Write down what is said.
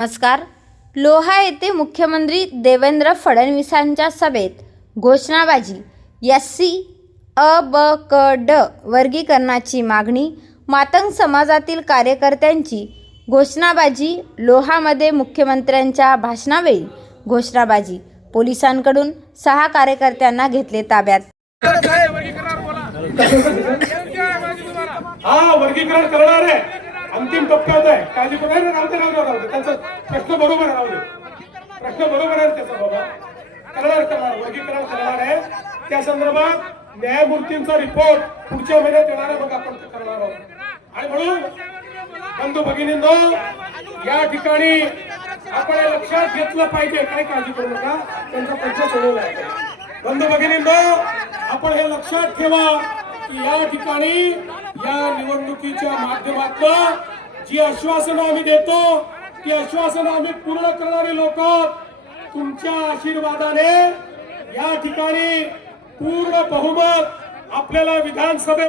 नमस्कार. लोहा येथे मुख्यमंत्री देवेंद्र फडणवीसांच्या सभेत घोषणाबाजी. एससी अ ब क ड वर्गीकरणाची मागणी. मातंग समाजातील कार्यकर्त्यांची घोषणाबाजी. लोहामध्ये मुख्यमंत्र्यांच्या भाषणावेळी घोषणाबाजी. पोलिसांकडून 6 कार्यकर्त्यांना घेतले ताब्यात. वर्गीकरण करणार आहे. अंतिम टप्प्यात आहे. काळजी करू नये. राहू दे. त्यांचा प्रश्न बरोबर आहे. प्रश्न बरोबर आहे त्याचा. बाबा करणार वर्गीकरण करणार आहे. त्या संदर्भात न्यायमूर्तींचा रिपोर्ट पुढच्या महिन्यात येणार आहे. बघा आपण करणार आहोत. आणि म्हणून बंधू भगिनींनो, या ठिकाणी आपण लक्षात घेतलं पाहिजे. काही काळजी करू नका. त्यांचा प्रश्न सोडवला आहे. बंधू भगिनींनो, आपण हे लक्षात ठेवा की या ठिकाणी या निवडणुकीच्या माध्यमातून जी आश्वासनं आम्ही देतो ती आश्वासनं आम्ही पूर्ण करणारे लोक तुमच्या आशीर्वादाने या ठिकाणी पूर्ण बहुमत आपल्याला विधानसभेत